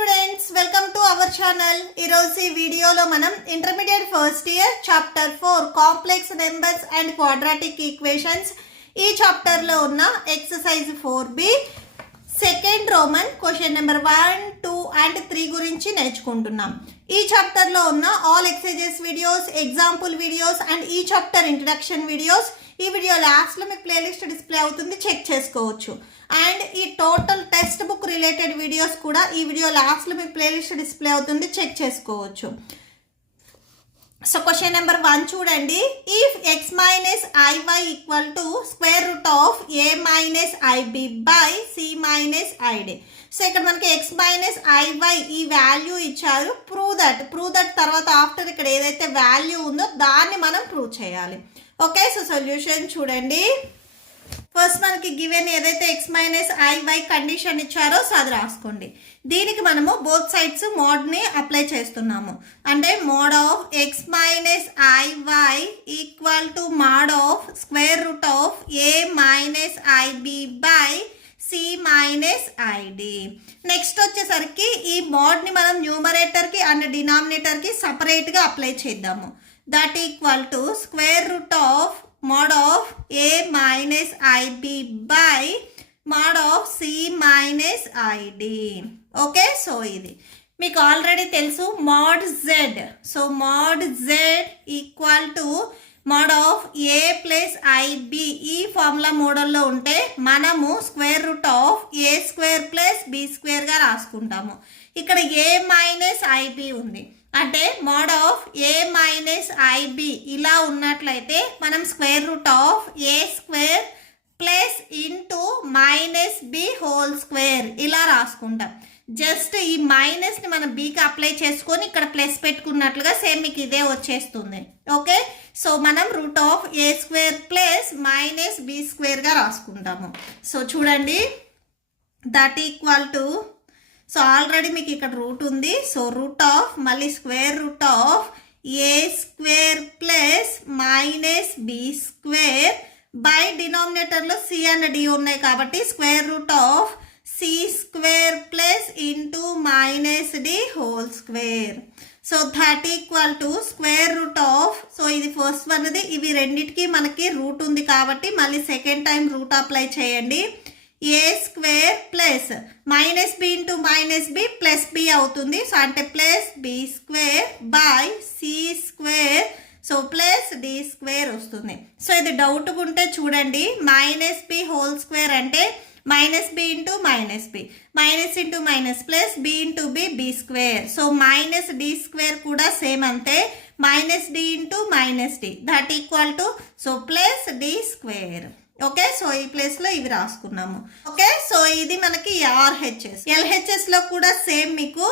Students, welcome to our channel. ఈరోజు ఈ వీడియోలో మనం intermediate first year chapter 4 complex numbers and quadratic equations ఈ చాప్టర్లో ఉన్న exercise 4B second Roman question number 1, 2 and 3 గురించి నేర్చుకుంటున్నాం. ఈ చాప్టర్లో ఉన్న all exercises videos, example videos and ఈ చాప్టర్ ఇంట్రడక్షన్ వీడియోస్ ఈ వీడియో లాస్ట్లో మీకు ప్లేలిస్ట్ డిస్ప్లే అవుతుంది, చెక్ చేసుకోవచ్చు. అండ్ ఈ total text book related videos కూడా ఈ వీడియో లాస్ట్లో మీకు ప్లేలిస్ట్ డిస్ప్లే అవుతుంది, చెక్ చేసుకోవచ్చు. సో క్వశ్చన్ నెంబర్ 1 చూడండి. If x minus i y equal to square root of a minus i b by c minus i d. So ఇక్కడ మనకి x మైనస్ ఐవై ఈ వాల్యూ ఇచ్చారు. ప్రూవ్ దట్ తర్వాత ఆఫ్టర్ ఇక్కడ ఏదైతే వాల్యూ ఉందో దాన్ని మనం ప్రూవ్ చేయాలి. ఓకే, సో సొల్యూషన్ చూడండి. ఫస్ట్ మనకి గివెన్ ఏదైతే x మైనస్ ఐవై కండిషన్ ఇచ్చారో సో అది రాసుకోండి. దీనికి మనము బోత్ సైడ్స్ మోడ్ని అప్లై చేస్తున్నాము. అంటే mod of x minus i y equal to mod of square root of a minus i b by c minus i d. Next వచ్చేసరికి ఈ మోడ్ని మనం న్యూమరేటర్కి అండ్ డినామినేటర్కి సపరేట్గా అప్లై చేద్దాము. That equal to square root of mod of a minus ib by mod of c minus id. Okay, so ఇది మీకు already తెలుసు mod z. So mod z equal to mod of a plus ib ఈ formula మోడల్లో ఉంటే మనము square root of a square plus b స్క్వేర్గా రాసుకుంటాము. ఇక్కడ a మైనస్ ib ఉంది అంటే mod of a minus i b ఇలా ఉన్నట్లయితే మనం square root of a square plus into minus B whole square ఇలా రాసుకుంటాం. జస్ట్ ఈ మైనస్ని మనం బీకి అప్లై చేసుకొని ఇక్కడ ప్లస్ పెట్టుకున్నట్లుగా సేమ్ మీకు ఇదే వచ్చేస్తుంది. ఓకే, సో మనం root of a square plus minus B స్క్వేర్గా రాసుకుంటాము. సో చూడండి, that equal to so already మీకు ఇక్కడ రూట్ ఉంది. సో రూట్ ఆఫ్ మళ్ళీ square root of A square plus minus B square by డినామినేటర్లో సి అండ్ డి ఉన్నాయి కాబట్టి square root of C square plus into minus D whole square. So that equal to square root of so ఇది first వన్ది, ఇవి రెండింటికి మనకి route ఉంది కాబట్టి మళ్ళీ సెకండ్ టైం రూట్ అప్లై చేయండి. A square plus minus B into minus B plus B అవుతుంది. సో అంటే plus B square by C square so plus D square వస్తుంది. సో ఇది డౌట్గా ఉంటే చూడండి, మైనస్ బి హోల్ స్క్వేర్ అంటే minus B into minus B, minus into minus plus B into B B square. So minus D square కూడా same అంతే, minus D into minus D that equal to so plus D square. Okay, so ఈ ప్లేస్లో ఇవి రాసుకున్నాము. Okay, so ఇది మనకి RHS. ఎల్హెచ్ఎస్లో కూడా same మీకు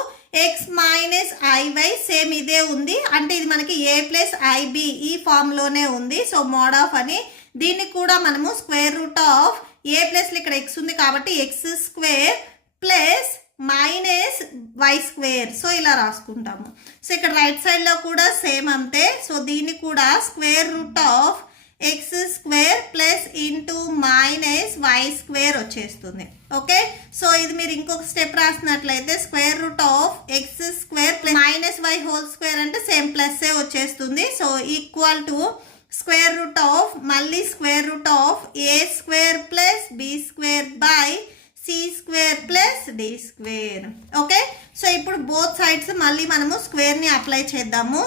X minus IY same ఇదే ఉంది. అంటే ఇది మనకి ఏ ప్లస్ ఐబి ఈ ఫామ్లోనే ఉంది. సో మోడ్ ఆఫ్ అని దీన్ని కూడా మనము స్క్వేర్ రూట్ ఆఫ్ ఏ ప్లస్లో ఇక్కడ ఎక్స్ ఉంది కాబట్టి x square plus minus why square so ఇలా రాసుకుంటాము. సో ఇక్కడ రైట్ సైడ్లో కూడా సేమ్ అంతే. సో దీన్ని కూడా square root of X square plus into minus why square వచ్చేస్తుంది. ఓకే, సో ఇది మీరు ఇంకొక స్టెప్ రాసినట్లయితే square root of X square plus minus Y whole square అంటే సేమ్ ప్లస్సే వచ్చేస్తుంది. So equal to square root of మళ్ళీ square root of A square plus B square by C square plus D square. Okay, so ఇప్పుడు both sides మళ్ళీ మనము స్క్వేర్ని apply చేద్దాము.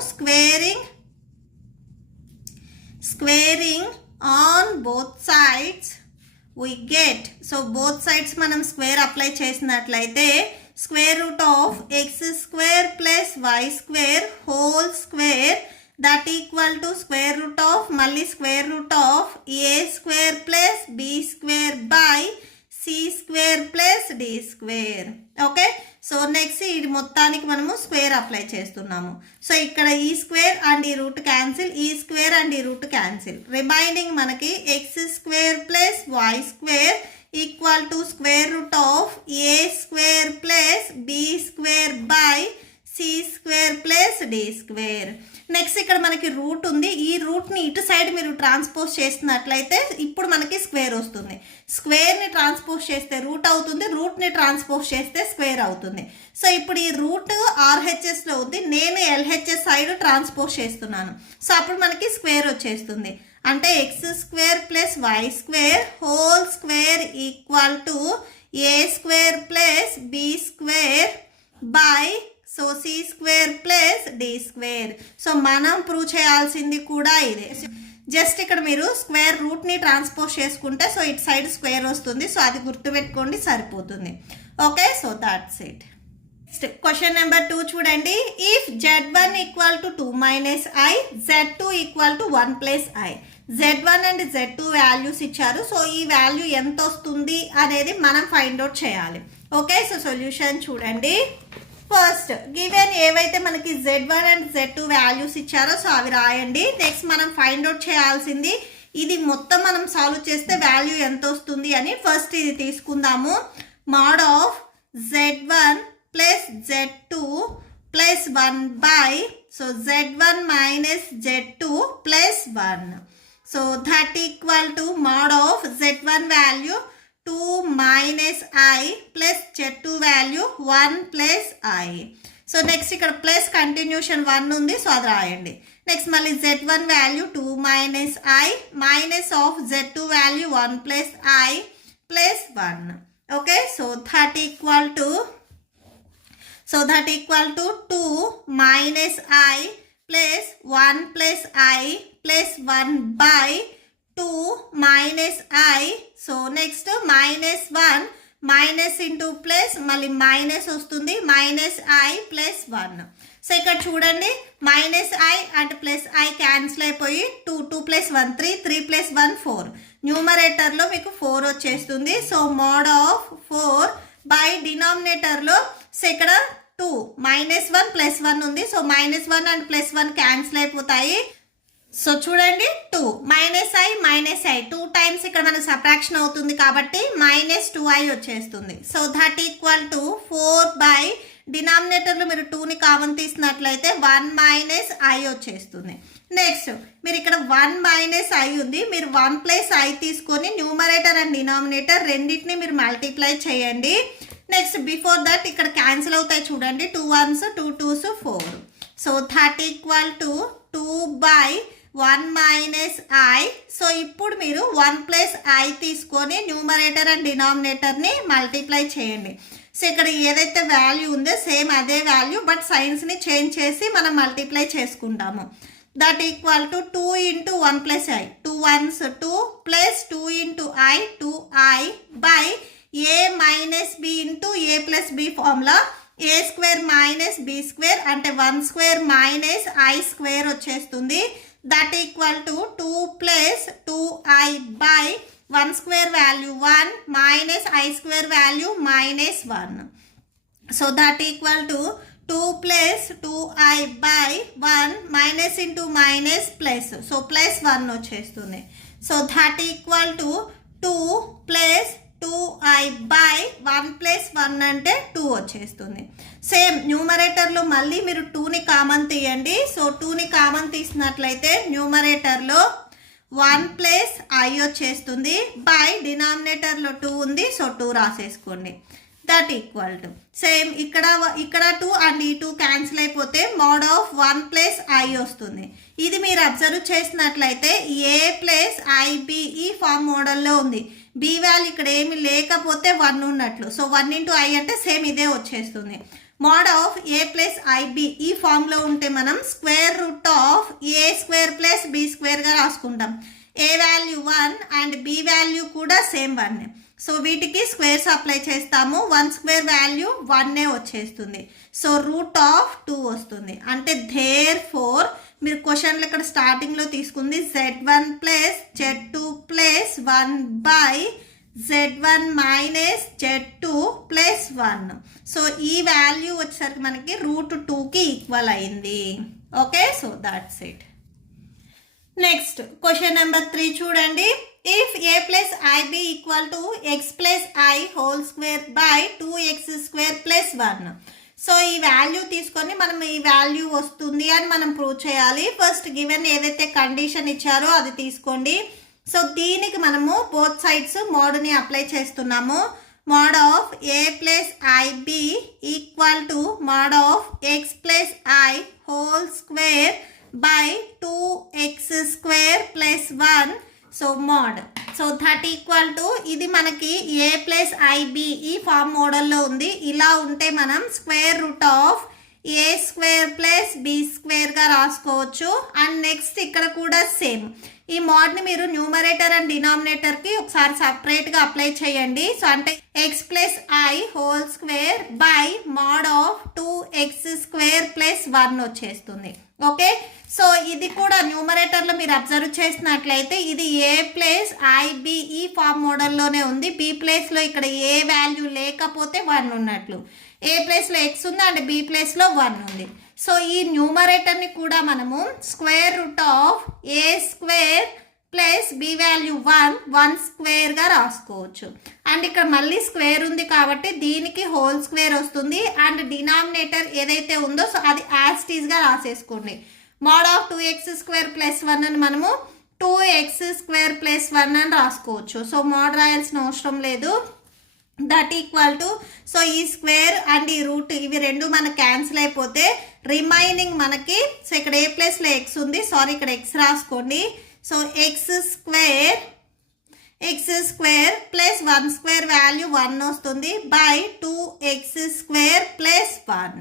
Squaring on both sides we get. So both sides మనం square apply చేసినట్లయితే square root of X square plus why square whole square that equal to square root of మళ్ళీ square root of A square plus B square by C square plus D square. Okay, so next ఇది మొత్తానికి మనము square apply చేస్తున్నాము. So ఇక్కడ ఈ square and ఈ root cancel, ఈ square and ఈ రూట్ క్యాన్సిల్, రిమైనింగ్ మనకి X square plus y square equal to square root of A square plus B square by C square plus D square. Next ఇక్కడ మనకి route ఉంది, ఈ రూట్ని ఇటు side మీరు transpose చేస్తున్నట్లయితే ఇప్పుడు మనకి స్క్వేర్ వస్తుంది. స్క్వేర్ని ట్రాన్స్పోజ్ చేస్తే రూట్ అవుతుంది, రూట్ని ట్రాన్స్పోజ్ చేస్తే స్క్వేర్ అవుతుంది. సో ఇప్పుడు ఈ రూట్ ఆర్హెచ్ఎస్లో ఉంది, నేను ఎల్హెచ్ఎస్ సైడ్ ట్రాన్స్పోజ్ చేస్తున్నాను. సో అప్పుడు మనకి స్క్వేర్ వచ్చేస్తుంది. అంటే x square plus why square whole square equal to a square plus B square by so c square plus D square. So మనం ప్రూవ్ చేయాల్సింది కూడా ఇదే. జస్ట్ ఇక్కడ మీరు స్క్వేర్ రూట్ని ట్రాన్స్పోజ్ చేసుకుంటే సో ఇటు సైడ్ స్క్వేర్ వస్తుంది. సో అది గుర్తుపెట్టుకోండి, సరిపోతుంది. Okay, so that's it. Question number 2 చూడండి. If z1 equal to 2 minus I, z2 equal to 1 plus I. z1 and z2 values ఇచ్చారు. సో ఈ వాల్యూ ఎంత వస్తుంది అనేది మనం ఫైండ్ అవుట్ చేయాలి. ఓకే, సో సొల్యూషన్ చూడండి. ఫస్ట్ గివెన్ ఏవైతే మనకి z1 అండ్ z2 వాల్యూస్ ఇచ్చారో సో అవి రాయండి. నెక్స్ట్ మనం ఫైండ్ అవుట్ చేయాల్సింది ఇది మొత్తం మనం సాల్వ్ చేస్తే వాల్యూ ఎంత వస్తుంది అని. ఫస్ట్ ఇది తీసుకుందాము. Mode of z1 plus z2 plus 1 by so z1 minus z2 plus 1. So that equal to mod of z1 value 2 minus I plus z2 value 1 plus I. So next ఇక్కడ plus continuation 1 ఉంది, so అది రాయండి. Next మళ్ళీ z1 value 2 minus I minus of z2 value 1 plus I plus 1. Okay, so that equal to 2 minus I plus 1 plus I plus 1 by 2 minus i. So next minus 1 minus into plus మళ్ళీ minus వస్తుంది, minus I plus 1. So ఇక్కడ చూడండి minus I and plus I cancel అయిపోయి 2 plus 1 3 plus 1 4. న్యూమరేటర్లో మీకు 4 వచ్చేస్తుంది. So mod of 4 by డినామినేటర్లో so ఇక్కడ 2 మైనస్ 1 ప్లస్ 1 ఉంది. So minus 1 and plus 1 cancel అయిపోతాయి. సో చూడండి 2 మైనస్ ఐ 2 టైమ్స్ ఇక్కడ మనకు సబ్ట్రాక్షన్ అవుతుంది కాబట్టి మైనస్ 2i వచ్చేస్తుంది. So that equal to 4 by డినామినేటర్లో మీరు 2ని కామన్ తీసినట్లయితే 1 మైనస్ ఐ వచ్చేస్తుంది. నెక్స్ట్ మీరు ఇక్కడ 1 మైనస్ ఐ ఉంది, మీరు 1 ప్లస్ ఐ తీసుకొని న్యూమరేటర్ అండ్ డినామినేటర్ రెండింటిని మీరు మల్టిప్లై చేయండి. నెక్స్ట్ బిఫోర్ దట్ ఇక్కడ క్యాన్సిల్ అవుతాయి చూడండి, 2 1s 2 2s 4. So that equal to 2 by 1 minus i. So ఇప్పుడు మీరు 1 ప్లస్ ఐ తీసుకొని న్యూమరేటర్ అండ్ డినామినేటర్ని మల్టిప్లై చేయండి. సో ఇక్కడ ఏదైతే వాల్యూ ఉందో సేమ్ అదే వాల్యూ, బట్ సైన్స్ని చేంజ్ చేసి మనం మల్టిప్లై చేసుకుంటాము. That equal to 2 into 1 plus i 2 1s 2 plus 2 into i 2i by a minus B into a plus b formula a square minus B square అంటే 1 square minus i square వచ్చేస్తుంది. That equal to 2 plus 2i by 1 square value 1 minus i square value minus 1. So that equal to 2 plus 2i by 1 minus into minus plus so plus 1 వచ్చేస్తుంది. So that equal to 2 plus 2i by 1 plus 1 అంటే 2 వచ్చేస్తుంది. Same న్యూమరేటర్లో మళ్ళీ మీరు 2ని common తీయండి. So 2ని common తీసినట్లయితే న్యూమరేటర్లో 1 ప్లస్ ఐ వచ్చేస్తుంది బై డినామినేటర్లో 2 ఉంది, సో 2 రాసేసుకోండి. దట్ ఈక్వల్ టు సేమ్ ఇక్కడ 2 అండ్ ఈ 2 క్యాన్సిల్ అయిపోతే మోడ్ ఆఫ్ 1 ప్లస్ ఐ వస్తుంది. ఇది మీరు అబ్జర్వ్ చేసినట్లయితే ఏ ప్లస్ ఐబి ఈ ఫామ్ మోడల్లో ఉంది. బి వాల్యూ ఇక్కడ ఏమి లేకపోతే 1 ఉన్నట్లు. సో 1 ఇంటూ ఐ అంటే సేమ్ ఇదే వచ్చేస్తుంది. Mod of a plus i b ఈ ఫామ్లో ఉంటే మనం square root of A square plus b స్క్వేర్గా రాసుకుంటాం. A value 1 and b value కూడా సేమ్ 1. సో వీటికి స్క్వేర్స్ అప్లై చేస్తాము. 1 స్క్వేర్ వాల్యూ 1 వచ్చేస్తుంది. సో రూట్ ఆఫ్ 2 వస్తుంది. అంటే దేర్ ఫోర్ మీరు క్వశ్చన్లు ఇక్కడ స్టార్టింగ్లో తీసుకుంది z1 plus z2 plus 1 by z1 minus z2 plus 1. So ఈ వాల్యూ వచ్చేసరికి మనకి రూట్ 2కి ఈక్వల్ అయింది. Okay, so that's it. Next question number 3 చూడండి. If a plus i b equal to x plus i whole square by 2x square plus 1. So ఈ value తీసుకొని మనం ఈ వాల్యూ వస్తుంది అని మనం ప్రూవ్ చేయాలి. ఫస్ట్ గివెన్ ఏదైతే కండిషన్ ఇచ్చారో అది తీసుకోండి. సో దీనికి మనము బోత్ సైడ్స్ మోడ్ని అప్లై చేస్తున్నాము. mod of a plus ib equal to mod of x plus I whole square by 2x square plus 1. So mod. So that equal to ఇది మనకి a plus i b ఈ form మోడల్లో ఉంది. ఇలా ఉంటే మనం square root of A square plus b స్క్వేర్గా రాసుకోవచ్చు. అండ్ నెక్స్ట్ ఇక్కడ కూడా సేమ్ ఈ మోడ్ని మీరు న్యూమరేటర్ అండ్ డినామినేటర్కి ఒకసారి సపరేట్గా అప్లై చేయండి. సో అంటే X plus i whole square by mod of 2x square plus 1 వచ్చేస్తుంది. ఓకే, సో ఇది కూడా న్యూమరేటర్లో మీరు అబ్జర్వ్ చేసినట్లయితే ఇది ఏ ప్లస్ ఐబి ఈ ఫార్మ్ మోడల్లోనే ఉంది. బి ప్లేస్లో ఇక్కడ ఏ వాల్యూ లేకపోతే 1 ఉన్నట్లు, ఏ ప్లేస్లో ఎక్స్ ఉంది అండ్ బి ప్లేస్లో 1 ఉంది. సో ఈ న్యూమరేటర్ని కూడా మనము square root of A square plus b value 1 స్క్వేర్గా రాసుకోవచ్చు. అండ్ ఇక్కడ మళ్ళీ స్క్వేర్ ఉంది కాబట్టి దీనికి హోల్ స్క్వేర్ వస్తుంది. అండ్ డినామినేటర్ ఏదైతే ఉందో సో అది యాజ్ టీజ్గా రాసేసుకోండి. Mod of 2x square plus 1 అని మనము 2x స్క్వేర్ ప్లస్ 1 అని రాసుకోవచ్చు. సో మోడ్ రాయాల్సిన అవసరం లేదు. దట్ ఈక్వల్ టు సో ఈ స్క్వేర్ అండ్ ఈ రూట్ ఇవి రెండు మనకు క్యాన్సిల్ అయిపోతే రిమైనింగ్ మనకి సో ఇక్కడ ఏ ప్లేస్లో ఎక్స్ ఉంది, సారీ ఇక్కడ ఎక్స్ రాసుకోండి. So x square plus 1 square value 1 వస్తుంది by 2x square plus 1.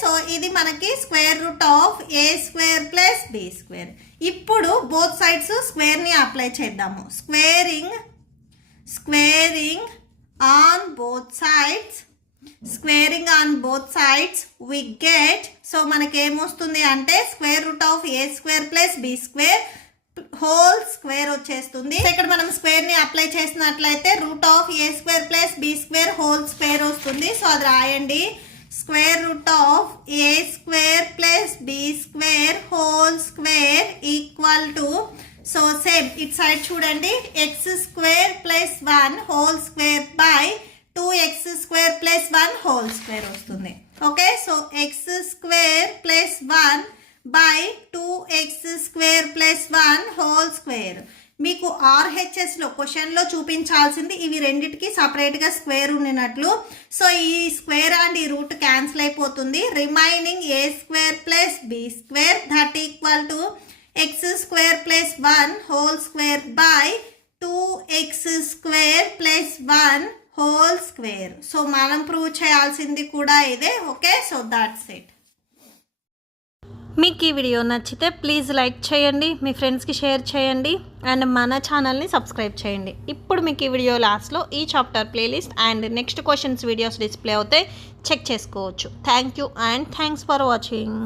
So ఇది మనకి square root of A square plus B square. ఇప్పుడు బోత్ సైడ్స్ స్క్వేర్ని అప్లై చేద్దాము. Squaring on both sides we get so మనకి ఏమొస్తుంది అంటే square root of A square plus B square whole square వచ్చేస్తుంది. ఇక్కడ మనం స్క్వేర్ ని అప్లై చేసినట్లయితే root of A square plus B square whole square వస్తుంది. సో అది రాయండి. Square root of A square plus B square whole square equal to so same it side చూడండి x square plus 1 whole square by 2x square plus 1 whole square వస్తుంది. Okay, so x square plus 1 by 2x square plus 1 whole square. మీకు ఆర్హెచ్ఎస్లో క్వశ్చన్లో చూపించాల్సింది ఇవి రెండింటికి సపరేట్గా square ఉండినట్లు. So ఈ స్క్వేర్ అండ్ ఈ రూట్ క్యాన్సిల్ అయిపోతుంది. Remaining a square plus B square that equal to x square plus 1 whole square by 2x square plus 1 whole square. So మనం ప్రూవ్ చేయాల్సింది కూడా ఇదే. Okay, so that's it. మీకు ఈ video నచ్చితే please like చేయండి, మీ ఫ్రెండ్స్కి షేర్ చేయండి అండ్ మన ఛానల్ని సబ్స్క్రైబ్ చేయండి. ఇప్పుడు మీకు ఈ వీడియో లాస్ట్లో ఈ chapter playlist and next questions videos display అవుతాయి, చెక్ చేసుకోవచ్చు. Thank you and thanks for watching.